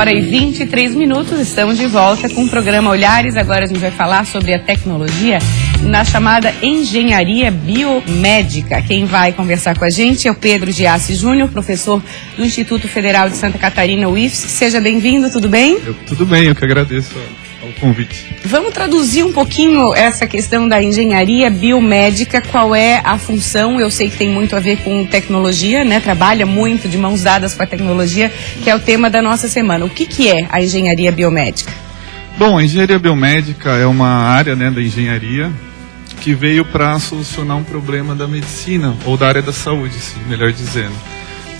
1h23, estamos de volta com o programa Olhares. Agora a gente vai falar sobre a tecnologia na chamada engenharia biomédica. Quem vai conversar com a gente é o Pedro Giassi Júnior, professor do Instituto Federal de Santa Catarina, UFSC. Seja bem-vindo, tudo bem? Tudo bem, eu que agradeço ao convite. Vamos traduzir um pouquinho essa questão da engenharia biomédica, qual é a função? Eu sei que tem muito a ver com tecnologia, né? Trabalha muito de mãos dadas com a tecnologia, que é o tema da nossa semana. O que é a engenharia biomédica? Bom, a engenharia biomédica é uma área, né, da engenharia que veio para solucionar um problema da medicina, ou da área da saúde, sim, melhor dizendo,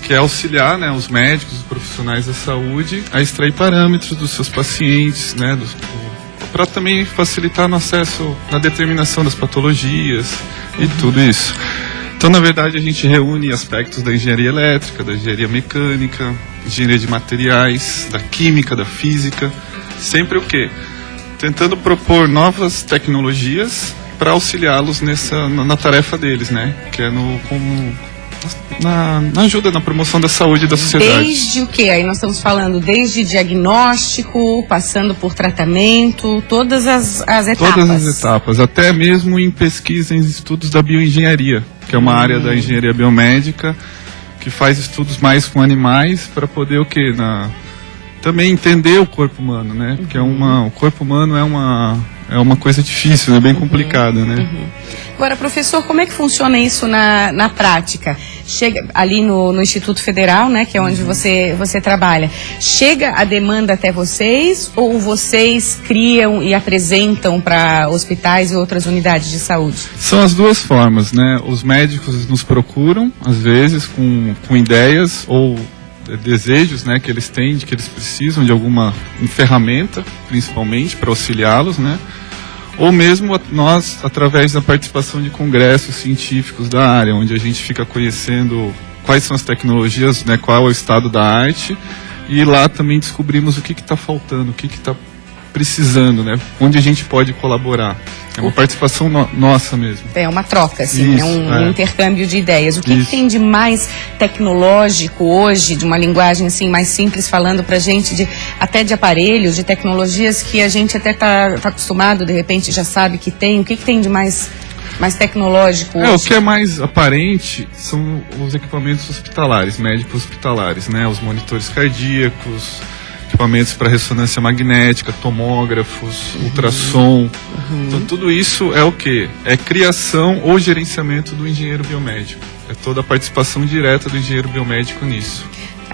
que é auxiliar, né, os médicos, os profissionais da saúde a extrair parâmetros dos seus pacientes, né, para também facilitar no acesso na determinação das patologias e tudo isso. Então, na verdade, a gente reúne aspectos da engenharia elétrica, da engenharia mecânica, engenharia de materiais, da química, da física, sempre o quê? Tentando propor novas tecnologias para auxiliá-los na tarefa deles, né? Que é na ajuda, na promoção da saúde da sociedade. Desde o quê? Aí nós estamos falando desde diagnóstico, passando por tratamento, todas as etapas. Todas as etapas, até mesmo em pesquisa, em estudos da bioengenharia, que é uma área da engenharia biomédica, que faz estudos mais com animais para poder o quê? Também entender o corpo humano, né? Porque o corpo humano é uma coisa difícil, é bem complicada, né? Agora, professor, como é que funciona isso na prática? Chega ali no Instituto Federal, né, que é onde você trabalha. Chega a demanda até vocês ou vocês criam e apresentam para hospitais e outras unidades de saúde? São as duas formas, né? Os médicos nos procuram, às vezes, com ideias ou desejos, né, que eles têm, de que eles precisam de alguma ferramenta, principalmente, para auxiliá-los, né? Ou mesmo nós, através da participação de congressos científicos da área, onde a gente fica conhecendo quais são as tecnologias, né, qual é o estado da arte, e lá também descobrimos o que está faltando, o que está precisando, né, onde a gente pode colaborar. É uma participação nossa mesmo. É uma troca, assim, isso, um intercâmbio de ideias. O que tem de mais tecnológico hoje, de uma linguagem assim mais simples, falando pra gente até de aparelhos, de tecnologias que a gente até tá acostumado, de repente já sabe que tem. O que tem de mais tecnológico hoje? O que é mais aparente são os equipamentos hospitalares, médicos hospitalares, né? Os monitores cardíacos, equipamentos para ressonância magnética, tomógrafos, ultrassom. Então tudo isso é o quê? É criação ou gerenciamento do engenheiro biomédico. É toda a participação direta do engenheiro biomédico nisso.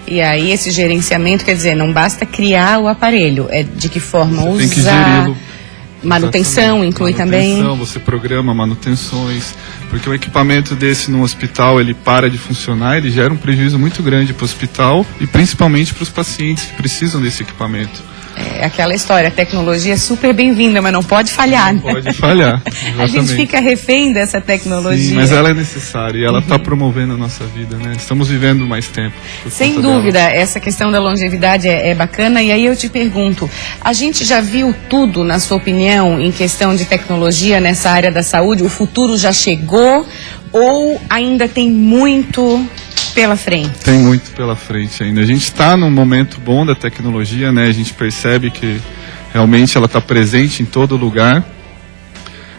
E aí esse gerenciamento, quer dizer, não basta criar o aparelho, é de que forma você usar... Tem que geri-lo. Manutenção inclui também? Você programa manutenções, porque um equipamento desse no hospital, ele para de funcionar, ele gera um prejuízo muito grande para o hospital e principalmente para os pacientes que precisam desse equipamento. É aquela história, a tecnologia é super bem-vinda, mas não pode falhar. Não pode falhar, exatamente. A gente fica refém dessa tecnologia. Sim, mas ela é necessária e ela está promovendo a nossa vida, né? Estamos vivendo mais tempo. Sem dúvida, essa questão da longevidade é bacana. E aí eu te pergunto, a gente já viu tudo, na sua opinião, em questão de tecnologia nessa área da saúde? O futuro já chegou ou ainda tem muito pela frente? Tem muito pela frente ainda. A gente está num momento bom da tecnologia, né? A gente percebe que realmente ela está presente em todo lugar.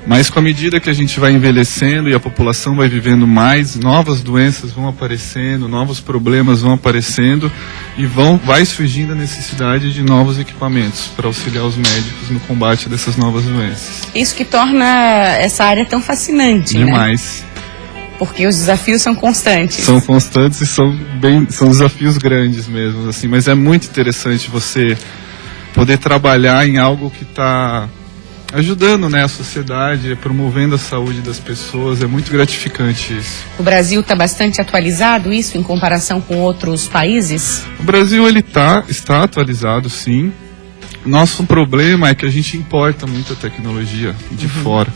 Mas com a medida que a gente vai envelhecendo e a população vai vivendo mais, novas doenças vão aparecendo, novos problemas vão aparecendo e vai surgindo a necessidade de novos equipamentos para auxiliar os médicos no combate dessas novas doenças. Isso que torna essa área tão fascinante, demais. Né? Porque os desafios são constantes. São constantes e são desafios grandes mesmo, assim. Mas é muito interessante você poder trabalhar em algo que está ajudando, né, a sociedade, promovendo a saúde das pessoas. É muito gratificante isso. O Brasil está bastante atualizado isso em comparação com outros países? O Brasil está atualizado, sim. Nosso problema é que a gente importa muita tecnologia de fora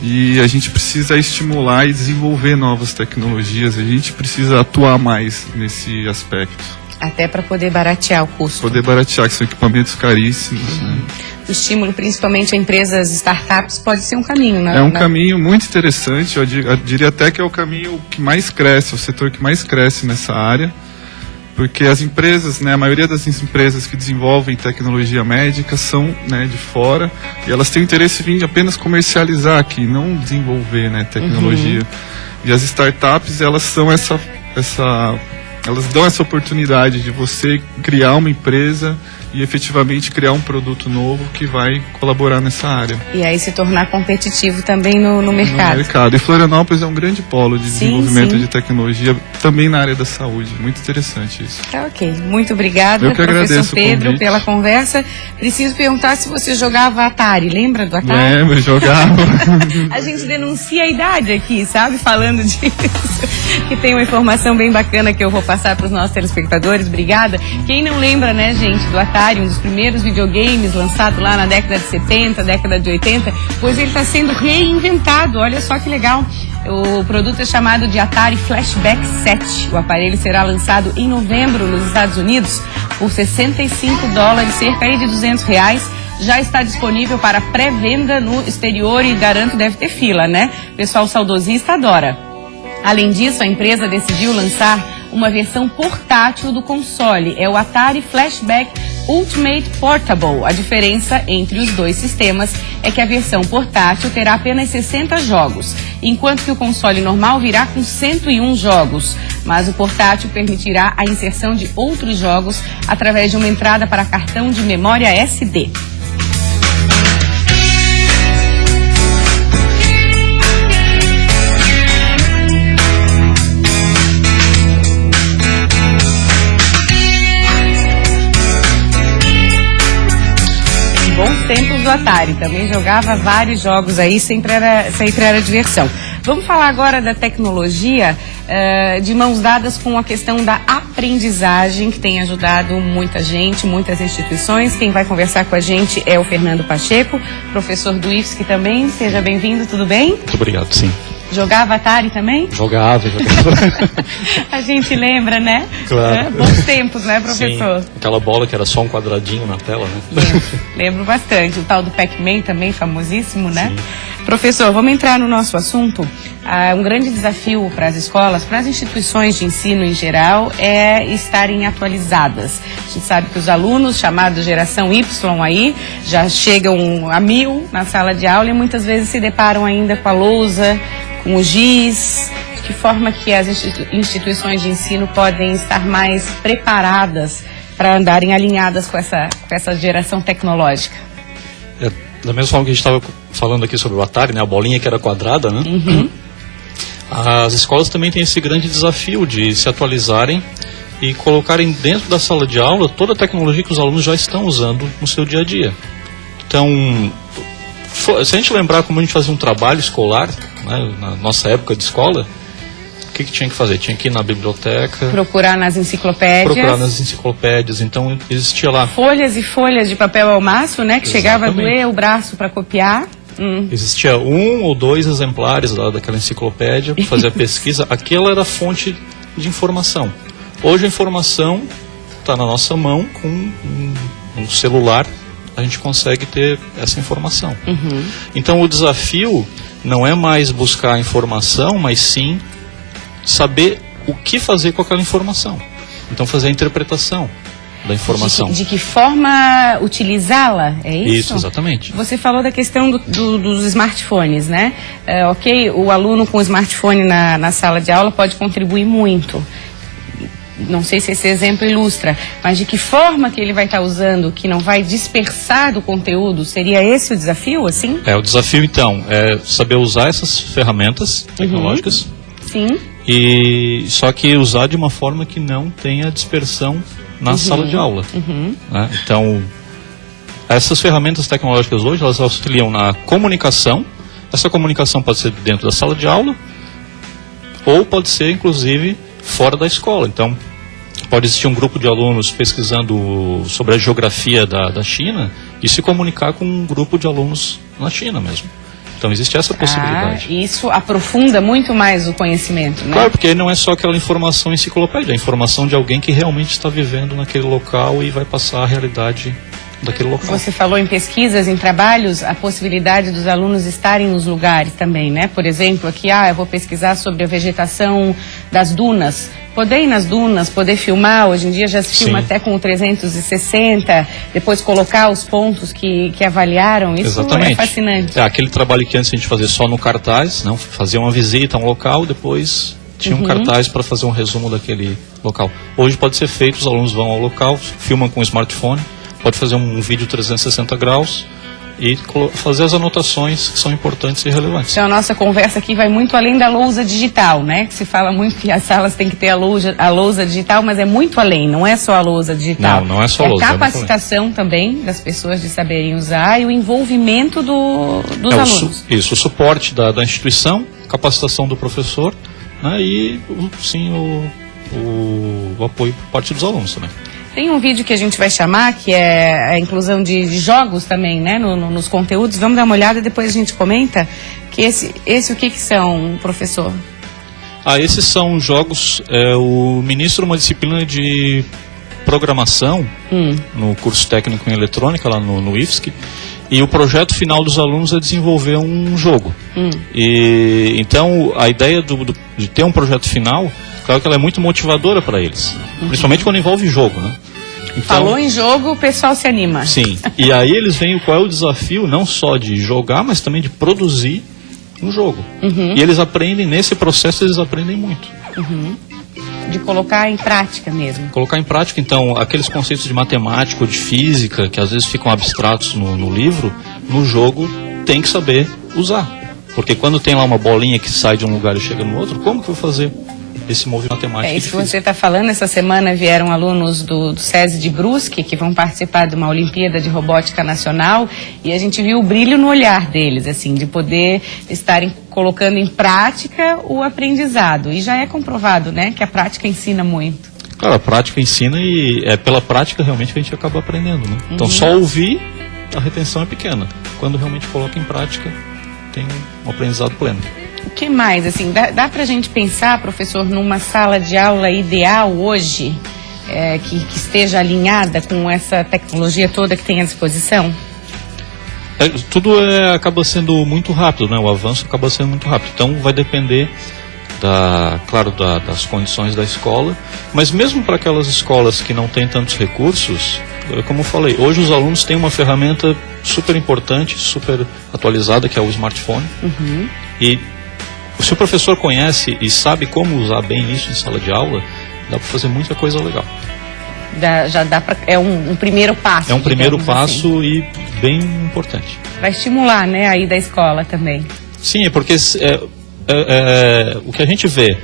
e a gente precisa estimular e desenvolver novas tecnologias, a gente precisa atuar mais nesse aspecto. Até para poder baratear o custo. Poder baratear, que são equipamentos caríssimos. Né? O estímulo, principalmente a empresas, startups, pode ser um caminho, né? É um caminho muito interessante, eu diria até que é o caminho que mais cresce, o setor que mais cresce nessa área. porque as empresas, né, a maioria das empresas que desenvolvem tecnologia médica são, né, de fora, e elas têm interesse em vir apenas comercializar aqui, não desenvolver, né, tecnologia. E as startups, elas são elas dão essa oportunidade de você criar uma empresa e efetivamente criar um produto novo que vai colaborar nessa área. E aí se tornar competitivo também no mercado. No mercado. E Florianópolis é um grande polo de desenvolvimento de tecnologia, também na área da saúde. Muito interessante isso. Tá, ok. Muito obrigada, professor Pedro, pela conversa. Preciso perguntar se você jogava Atari. Lembra do Atari? Lembro, jogava. A gente denuncia a idade aqui, sabe? Falando disso. Que tem uma informação bem bacana que eu vou passar para os nossos telespectadores. Obrigada. Quem não lembra, né, gente, do Atari, um dos primeiros videogames lançado lá na década de 70, década de 80, pois ele está sendo reinventado. Olha só que legal. O produto é chamado de Atari Flashback 7. O aparelho será lançado em novembro nos Estados Unidos por $65, cerca de R$200. Já está disponível para pré-venda no exterior e garanto deve ter fila, né? O pessoal saudosista adora. Além disso, a empresa decidiu lançar uma versão portátil do console. É o Atari Flashback Ultimate Portable. A diferença entre os dois sistemas é que a versão portátil terá apenas 60 jogos, enquanto que o console normal virá com 101 jogos. Mas o portátil permitirá a inserção de outros jogos através de uma entrada para cartão de memória SD. Bons tempos do Atari, também jogava vários jogos aí, sempre era diversão. Vamos falar agora da tecnologia, de mãos dadas com a questão da aprendizagem, que tem ajudado muita gente, muitas instituições. Quem vai conversar com a gente é o Fernando Pacheco, professor do IFSC também. Seja bem-vindo, tudo bem? Muito obrigado, sim. Jogava Atari também? Jogava. A gente lembra, né? Claro. Bons tempos, né, professor? Sim. Aquela bola que era só um quadradinho na tela, né? Lembro bastante. O tal do Pac-Man também, famosíssimo, né? Sim. Professor, vamos entrar no nosso assunto. Um grande desafio para as escolas, para as instituições de ensino em geral, é estarem atualizadas. A gente sabe que os alunos, chamados geração Y aí, já chegam a 1000 na sala de aula e muitas vezes se deparam ainda com a lousa, com o giz. De que forma que as instituições de ensino podem estar mais preparadas para andarem alinhadas com essa geração tecnológica? Da mesma forma que a gente estava falando aqui sobre o Atari, né, a bolinha que era quadrada, né? As escolas também têm esse grande desafio de se atualizarem e colocarem dentro da sala de aula toda a tecnologia que os alunos já estão usando no seu dia a dia. Então, se a gente lembrar como a gente fazia um trabalho escolar, né, na nossa época de escola, o que tinha que fazer? Tinha que ir na biblioteca, procurar nas enciclopédias. Então existia lá folhas e folhas de papel ao maço, né, que chegava a doer o braço para copiar. Existia 1 ou 2 exemplares lá daquela enciclopédia para fazer a pesquisa. Aquela era a fonte de informação. Hoje a informação está na nossa mão, com um celular a gente consegue ter essa informação. Então o desafio não é mais buscar a informação, mas sim saber o que fazer com aquela informação. Então fazer a interpretação da informação. De que forma utilizá-la, é isso? Isso, exatamente. Você falou da questão dos smartphones, né? Ok, o aluno com o smartphone na sala de aula pode contribuir muito. Não sei se esse exemplo ilustra, mas de que forma que ele vai estar usando, que não vai dispersar do conteúdo, seria esse o desafio, assim? O desafio, então, é saber usar essas ferramentas tecnológicas. Sim. E só que usar de uma forma que não tenha dispersão na sala de aula. Né? Então, essas ferramentas tecnológicas hoje, elas auxiliam na comunicação. Essa comunicação pode ser dentro da sala de aula ou pode ser, inclusive, fora da escola. Então, pode existir um grupo de alunos pesquisando sobre a geografia da China e se comunicar com um grupo de alunos na China mesmo. Então existe essa possibilidade. Isso aprofunda muito mais o conhecimento, né? Claro, porque aí não é só aquela informação enciclopédia, é a informação de alguém que realmente está vivendo naquele local e vai passar a realidade daquele local. Você falou em pesquisas, em trabalhos, a possibilidade dos alunos estarem nos lugares também, né? Por exemplo, aqui, eu vou pesquisar sobre a vegetação das dunas. Poder ir nas dunas, poder filmar, hoje em dia já se filma até com o 360, depois colocar os pontos que avaliaram, isso Exatamente. É fascinante. Aquele trabalho que antes a gente fazia só no cartaz, não, fazia uma visita a um local, depois tinha um cartaz para fazer um resumo daquele local. Hoje pode ser feito, os alunos vão ao local, filmam com o smartphone, pode fazer um vídeo 360 graus e fazer as anotações que são importantes e relevantes. Então a nossa conversa aqui vai muito além da lousa digital, né? Que se fala muito que as salas têm que ter a lousa digital, mas é muito além, não é só a lousa digital. Não é só a lousa. É capacitação também das pessoas de saberem usar e o envolvimento dos alunos. Isso, o suporte da instituição, capacitação do professor, né? E o apoio por parte dos alunos também. Tem um vídeo que a gente vai chamar, que é a inclusão de jogos também, né, nos conteúdos. Vamos dar uma olhada e depois a gente comenta. Que esse o que são, professor? Esses são jogos, o ministro uma disciplina de programação no curso técnico em eletrônica, lá no IFSC, e o projeto final dos alunos é desenvolver um jogo. E então a ideia de ter um projeto final, claro que ela é muito motivadora para eles, principalmente quando envolve jogo, né? Então, falou em jogo, o pessoal se anima. Sim, e aí eles veem qual é o desafio, não só de jogar, mas também de produzir um jogo. E eles aprendem, nesse processo eles aprendem muito. De colocar em prática mesmo. Colocar em prática, então, aqueles conceitos de matemática ou de física, que às vezes ficam abstratos no livro, no jogo tem que saber usar. Porque quando tem lá uma bolinha que sai de um lugar e chega no outro, como que eu vou fazer esse movimento matemático? Isso que você está falando, essa semana vieram alunos do SESI de Brusque, que vão participar de uma Olimpíada de Robótica Nacional, e a gente viu o brilho no olhar deles, assim, de poder estarem colocando em prática o aprendizado. E já é comprovado, né, que a prática ensina muito. Claro, a prática ensina e é pela prática realmente que a gente acaba aprendendo, né? Então só ouvir, a retenção é pequena. Quando realmente coloca em prática, tem um aprendizado pleno. O que mais, assim, dá pra gente pensar, professor, numa sala de aula ideal hoje, que esteja alinhada com essa tecnologia toda que tem à disposição? Tudo acaba sendo muito rápido, né? O avanço acaba sendo muito rápido. Então vai depender, das condições da escola, mas mesmo para aquelas escolas que não têm tantos recursos, como eu falei, hoje os alunos têm uma ferramenta super importante, super atualizada, que é o smartphone. E se o professor conhece e sabe como usar bem isso em sala de aula, dá para fazer muita coisa legal. Já dá para é um primeiro passo. É um primeiro passo assim. E bem importante. Vai estimular, né, aí da escola também. Sim, é porque o que a gente vê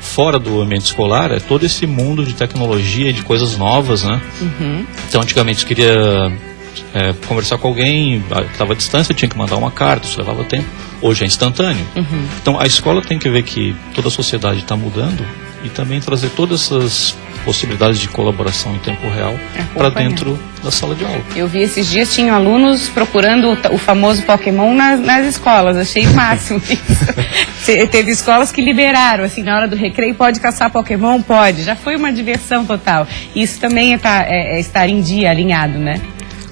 fora do ambiente escolar é todo esse mundo de tecnologia, de coisas novas, né? Então, antigamente, eu queria conversar com alguém que estava à distância, tinha que mandar uma carta, isso levava tempo. Hoje é instantâneo. Então, a escola tem que ver que toda a sociedade está mudando e também trazer todas essas possibilidades de colaboração em tempo real para dentro da sala de aula. Eu vi esses dias, tinham alunos procurando o famoso Pokémon nas escolas, achei o máximo isso. Teve escolas que liberaram, assim, na hora do recreio, pode caçar Pokémon? Pode, já foi uma diversão total. Isso também é estar em dia, alinhado, né?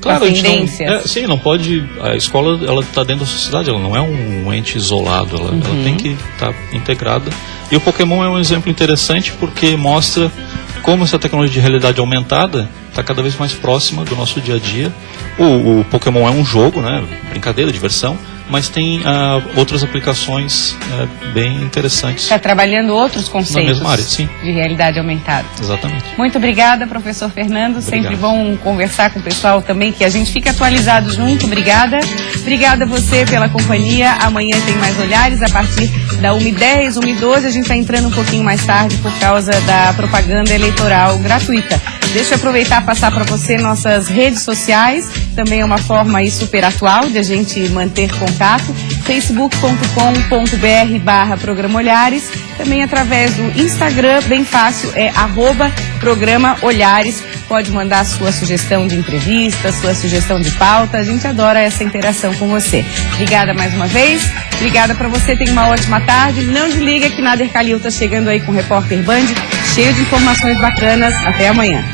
Claro, a tendência. Sim, não pode. A escola, ela está dentro da sociedade, ela não é um ente isolado, ela tem que estar integrada. E o Pokémon é um exemplo interessante porque mostra como essa tecnologia de realidade aumentada está cada vez mais próxima do nosso dia a dia. O Pokémon é um jogo, né? Brincadeira, diversão, mas tem outras aplicações bem interessantes. Está trabalhando outros conceitos na mesma área, sim. De realidade aumentada. Exatamente. Muito obrigada, professor Fernando. Obrigado. Sempre bom conversar com o pessoal também, que a gente fica atualizado junto. Obrigada. Obrigada a você pela companhia. Amanhã tem mais Olhares a partir da 1h10, 1h12. A gente está entrando um pouquinho mais tarde por causa da propaganda eleitoral gratuita. Deixa eu aproveitar e passar para você nossas redes sociais. Também é uma forma aí super atual de a gente manter contato. facebook.com.br/Programa Olhares. Também através do Instagram, bem fácil, é @Programa Olhares. Pode mandar sua sugestão de entrevista, sua sugestão de pauta. A gente adora essa interação com você. Obrigada mais uma vez. Obrigada para você. Tenha uma ótima tarde. Não desliga que Nader Kalil está chegando aí com o Repórter Band, cheio de informações bacanas. Até amanhã.